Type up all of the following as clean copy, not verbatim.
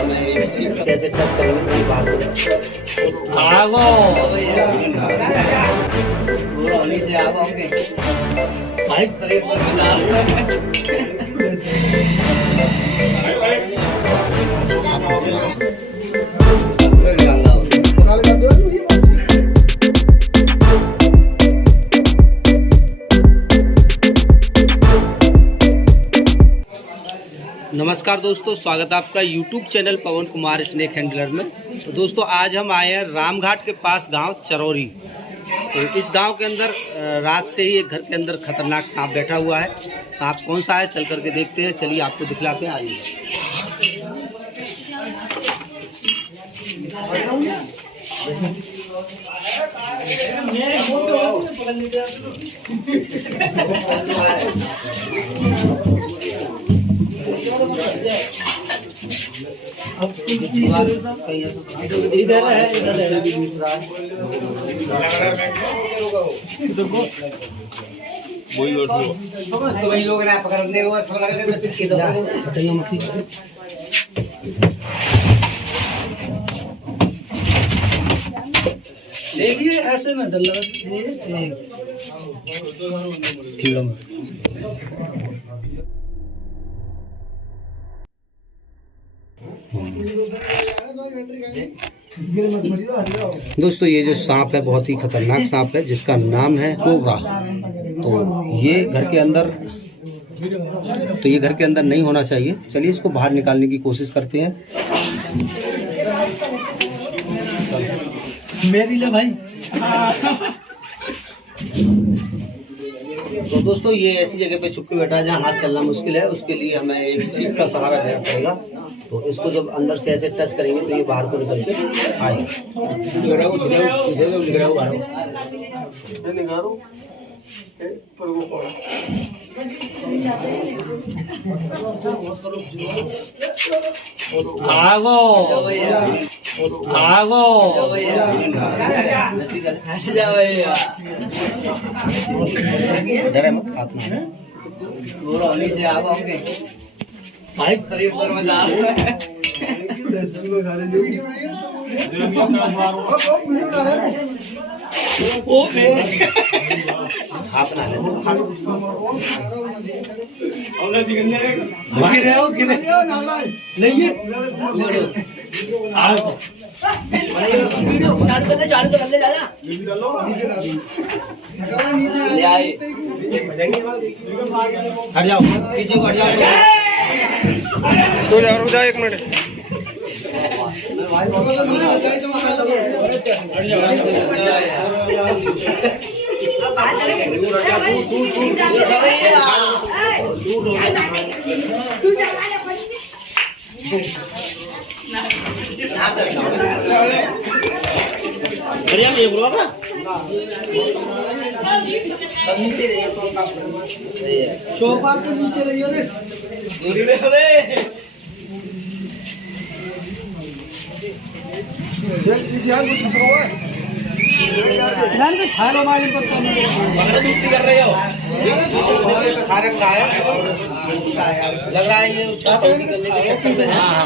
हमें एक सीट से ऐसे टच करेंगे तो ये बाहर नीचे आओ भाई शरीर पर नमस्कार दोस्तों, स्वागत है आपका YouTube चैनल पवन कुमार स्नेक हैंडलर में। तो दोस्तों आज हम आए हैं रामघाट के पास गांव चरौरी। तो इस गांव के अंदर रात से ही एक घर के अंदर खतरनाक सांप बैठा हुआ है। सांप कौन सा है चल करके देखते हैं। चलिए आपको दिखलाते हैं, आइए। इधर है वही लोग ना पकड़ने को सब लगते हैं। देखिए ऐसे में डर लगा दोस्तों ये जो सांप है बहुत ही खतरनाक सांप है जिसका नाम है कोबरा। तो ये घर के अंदर नहीं होना चाहिए। चलिए इसको बाहर निकालने की कोशिश करते हैं। मेरी ले भाई। तो दोस्तों ये ऐसी जगह पे छुप के बैठा है जहाँ हाथ चलना मुश्किल है। उसके लिए हमें एक सीट का सहारा लेना पड़ेगा। तो इसको जब अंदर से ऐसे टच करेंगे तो ये बाहर को निकल के आएगा। डरे मत, हाथ में नीचे आओ भाई शरीर पर मजा आ रहा है। ओ हाथ ना ले चालू तो कर ले जा ले आए। हट जाओ पीछे को, हट जाओ तो रुक जाओ एक मिनट। सोफा के नीचे रहियो रे। कर रहे हो लग रहा है ये उसका करने के चक्कर में। हाँ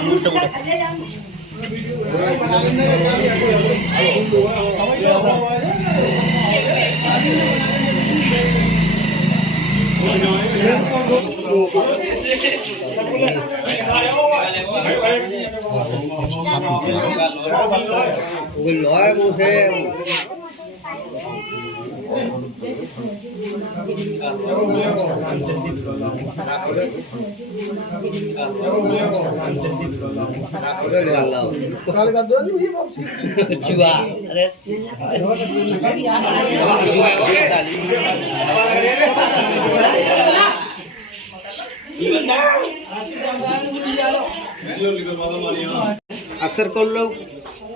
अक्सर कौन लोग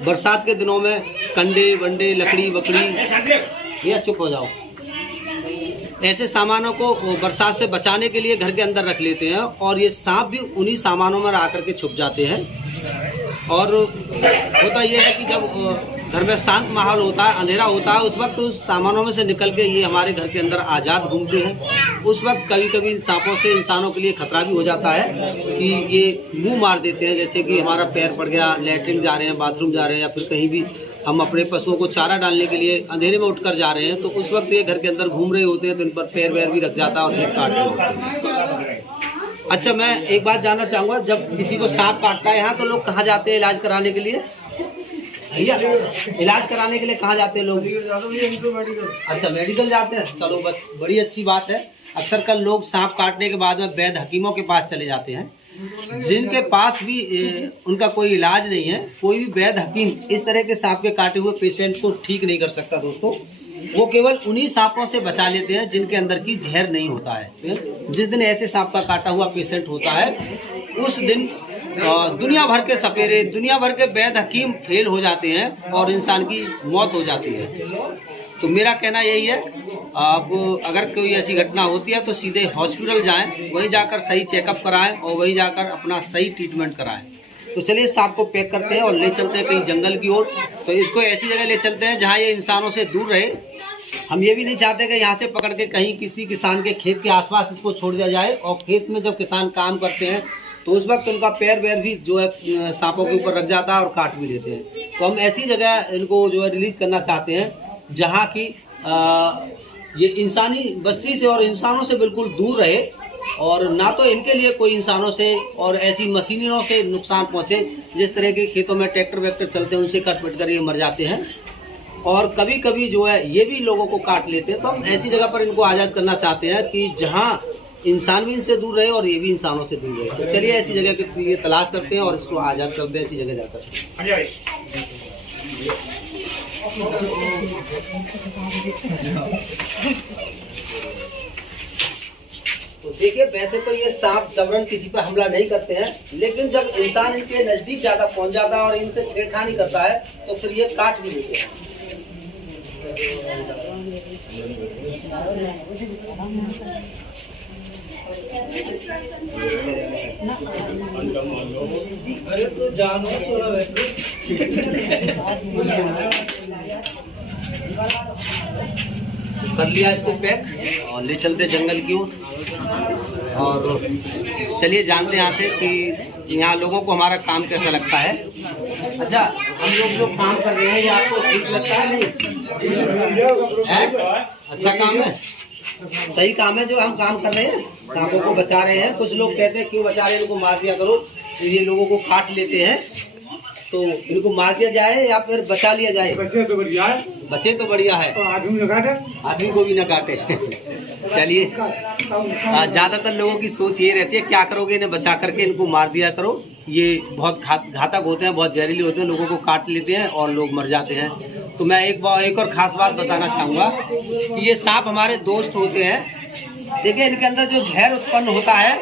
बरसात के दिनों में कंडे वंडे लकड़ी बकड़ी, या चुप हो जाओ, ऐसे सामानों को बरसात से बचाने के लिए घर के अंदर रख लेते हैं और ये सांप भी उन्हीं सामानों में आकर के छुप जाते हैं। और होता यह है कि जब घर में शांत माहौल होता है, अंधेरा होता है, उस वक्त उस सामानों में से निकल के ये हमारे घर के अंदर आज़ाद घूमते हैं। उस वक्त कभी कभी सांपों से इंसानों के लिए खतरा भी हो जाता है कि ये मुंह मार देते हैं, जैसे कि हमारा पैर पड़ गया, लैट्रिन जा रहे हैं, बाथरूम जा रहे हैं, या फिर कहीं भी हम अपने पशुओं को चारा डालने के लिए अंधेरे में उठकर जा रहे हैं, तो उस वक्त ये घर के अंदर घूम रहे होते हैं, तो इन पर पैर वैर भी रख जाता है और ये काट रहे हैं। अच्छा, मैं एक बात जानना चाहूँगा, जब किसी को सांप काटता है यहाँ तो लोग कहाँ जाते हैं इलाज कराने के लिए? भैया, इलाज कराने के लिए कहाँ जाते हैं लोग? अच्छा, मेडिकल जाते हैं। चलो, बड़ी अच्छी बात है। अक्सर कल लोग सांप काटने के बाद में वैद्य हकीमों के पास चले जाते हैं, जिनके पास भी उनका कोई इलाज नहीं है। कोई भी वैद्य हकीम इस तरह के सांप के काटे हुए पेशेंट को ठीक नहीं कर सकता दोस्तों। वो केवल उन्हीं सांपों से बचा लेते हैं जिनके अंदर की जहर नहीं होता है। जिस दिन ऐसे सांप का काटा हुआ पेशेंट होता है, उस दिन दुनिया भर के सपेरे, दुनिया भर के वैद्य हकीम फेल हो जाते हैं और इंसान की मौत हो जाती है। तो मेरा कहना यही है, आप अगर कोई ऐसी घटना होती है तो सीधे हॉस्पिटल जाएं, वहीं जाकर सही चेकअप कराएं और वहीं जाकर अपना सही ट्रीटमेंट कराएं। तो चलिए सांप को पैक करते हैं और ले चलते हैं कहीं जंगल की ओर। तो इसको ऐसी जगह ले चलते हैं जहाँ ये इंसानों से दूर रहे। हम ये भी नहीं चाहते कि यहाँ से पकड़ के कहीं किसी किसान के खेत के आसपास इसको छोड़ दिया जाए, और खेत में जब किसान काम करते हैं तो उस वक्त उनका पैर वैर भी जो है सांपों के ऊपर रख जाता है और काट भी लेते हैं। तो हम ऐसी जगह इनको जो है रिलीज करना चाहते हैं जहाँ की ये इंसानी बस्ती से और इंसानों से बिल्कुल दूर रहे, और ना तो इनके लिए कोई इंसानों से और ऐसी मशीनों से नुकसान पहुँचे। जिस तरह के खेतों में ट्रैक्टर वैक्टर चलते हैं उनसे कट पिट कर ये मर जाते हैं, और कभी कभी जो है ये भी लोगों को काट लेते हैं। तो हम ऐसी जगह पर इनको आज़ाद करना चाहते हैं कि जहाँ इंसान भी इनसे दूर रहे और ये भी इंसानों से दूर रहे। तो चलिए ऐसी जगह के लिए तलाश करते हैं और इसको आज़ाद करते हैं ऐसी जगह जाकर। तो देखिए, वैसे तो ये सांप जबरन किसी पर हमला नहीं करते हैं, लेकिन जब इंसान इनके नजदीक ज्यादा पहुंच जाता है और इनसे छेड़खानी करता है तो फिर ये काट भी देते हैं। कर लिया इसको पैक और ले चलते जंगल की ओर। और चलिए जानते हैं यहाँ से कि यहाँ लोगों को हमारा काम कैसा लगता है। अच्छा, हम लोग जो काम कर रहे हैं ये आपको ठीक लगता है? नहीं है? अच्छा काम है, सही काम है जो हम काम कर रहे हैं, सांपों को बचा रहे हैं। कुछ लोग कहते हैं क्यों बचा रहे हैं, इनको मार दिया करो, ये लोगों को काट लेते हैं। तो इनको मार दिया जाए या फिर बचा लिया जाए? बचे तो बढ़िया है, बचे तो बढ़िया है, तो आदमी न काटे, आदमी को भी न काटे। चलिए, ज़्यादातर लोगों की सोच ये रहती है क्या करोगे, इन्हें बचा करके इनको मार दिया करो। ये बहुत घातक होते हैं, बहुत जहरीले होते हैं, लोगों को काट लेते हैं और लोग मर जाते हैं। तो मैं एक और ख़ास बात बताना चाहूँगा कि ये सांप हमारे दोस्त होते हैं। देखिए, इनके अंदर जो जहर उत्पन्न होता है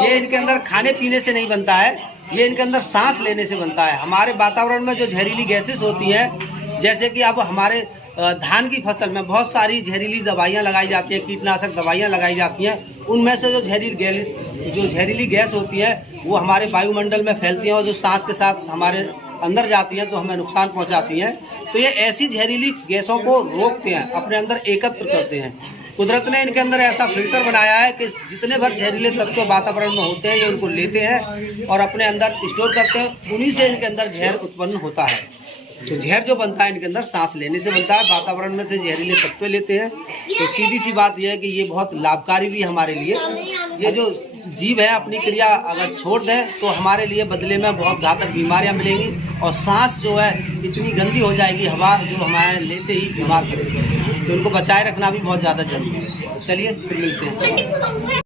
ये इनके अंदर खाने पीने से नहीं बनता है, ये इनके अंदर सांस लेने से बनता है। हमारे वातावरण में जो जहरीली गैसेस होती हैं, जैसे कि अब हमारे धान की फसल में बहुत सारी जहरीली दवाइयाँ लगाई जाती हैं, कीटनाशक दवाइयाँ लगाई जाती हैं, उनमें से जो जहरीली गैस होती है वो हमारे वायुमंडल में फैलती हैं और जो सांस के साथ हमारे अंदर जाती हैं तो हमें नुकसान पहुंचाती हैं। तो ये ऐसी जहरीली गैसों को रोकते हैं, अपने अंदर एकत्र करते हैं। कुदरत ने इनके अंदर ऐसा फिल्टर बनाया है कि जितने भर जहरीले तत्व वातावरण में होते हैं ये उनको लेते हैं और अपने अंदर स्टोर करते हैं। उन्हीं से इनके अंदर जहर उत्पन्न होता है। तो जहर जो बनता है इनके अंदर सांस लेने से बनता है, वातावरण में से जहरीले तत्व लेते हैं। तो सीधी सी बात यह है कि ये बहुत लाभकारी भी है हमारे लिए। ये जो जीव है अपनी क्रिया अगर छोड़ दें तो हमारे लिए बदले में बहुत घातक बीमारियां मिलेंगी और सांस जो है इतनी गंदी हो जाएगी, हवा जो हमारे लेते ही बीमार पड़ेगी। तो इनको बचाए रखना भी बहुत ज़्यादा जरूरी है। चलिए फिर मिलते हैं।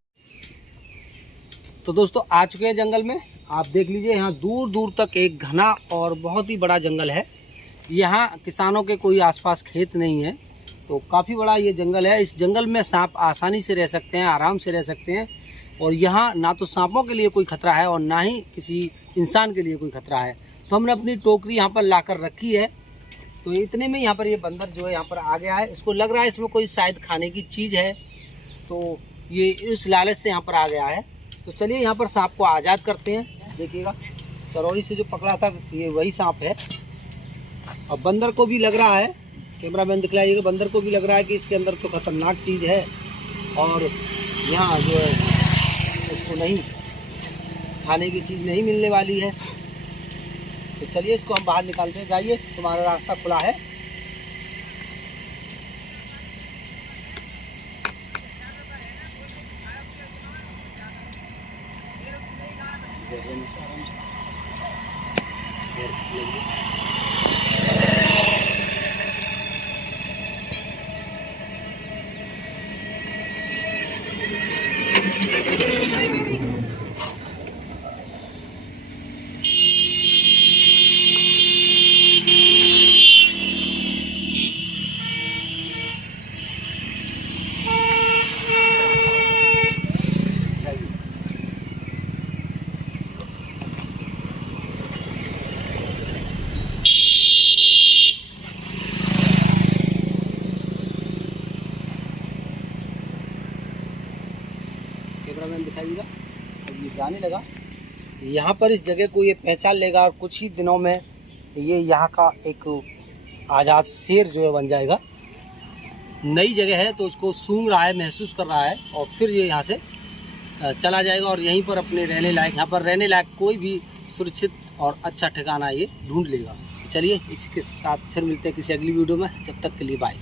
तो दोस्तों आ चुके हैं जंगल में, आप देख लीजिए यहाँ दूर दूर तक एक घना और बहुत ही बड़ा जंगल है। यहाँ किसानों के कोई आसपास खेत नहीं है, तो काफ़ी बड़ा ये जंगल है। इस जंगल में सांप आसानी से रह सकते हैं, आराम से रह सकते हैं और यहाँ ना तो सांपों के लिए कोई खतरा है और ना ही किसी इंसान के लिए कोई खतरा है। तो हमने अपनी टोकरी यहाँ पर लाकर रखी है। तो इतने में यहाँ पर ये बंदर जो है यहाँ पर आ गया है। इसको लग रहा है इसमें कोई शायद खाने की चीज़ है, तो ये इस लालच से यहाँ पर आ गया है। तो चलिए यहाँ पर सांप को आज़ाद करते हैं। देखिएगा चरौरी से जो पकड़ा था ये वही सांप है। और बंदर को भी लग रहा है, कैमरा मैन दिखलाइएगा, बंदर को भी लग रहा है कि इसके अंदर तो खतरनाक चीज़ है और यहाँ जो है उसको नहीं खाने की चीज़ नहीं मिलने वाली है। तो चलिए इसको हम बाहर निकालते हैं। जाइए, तुम्हारा रास्ता खुला है। कैमरामैन दिखाइएगा। अब ये जाने लगा। यहाँ पर इस जगह को ये पहचान लेगा और कुछ ही दिनों में ये यहाँ का एक आज़ाद शेर जो है बन जाएगा। नई जगह है तो उसको सूंघ रहा है, महसूस कर रहा है और फिर ये यहाँ से चला जाएगा और यहीं पर अपने रहने लायक, यहाँ पर रहने लायक कोई भी सुरक्षित और अच्छा ठिकाना ये ढूंढ लेगा। चलिए इसके साथ फिर मिलते हैं किसी अगली वीडियो में। जब तक के लिए बाय।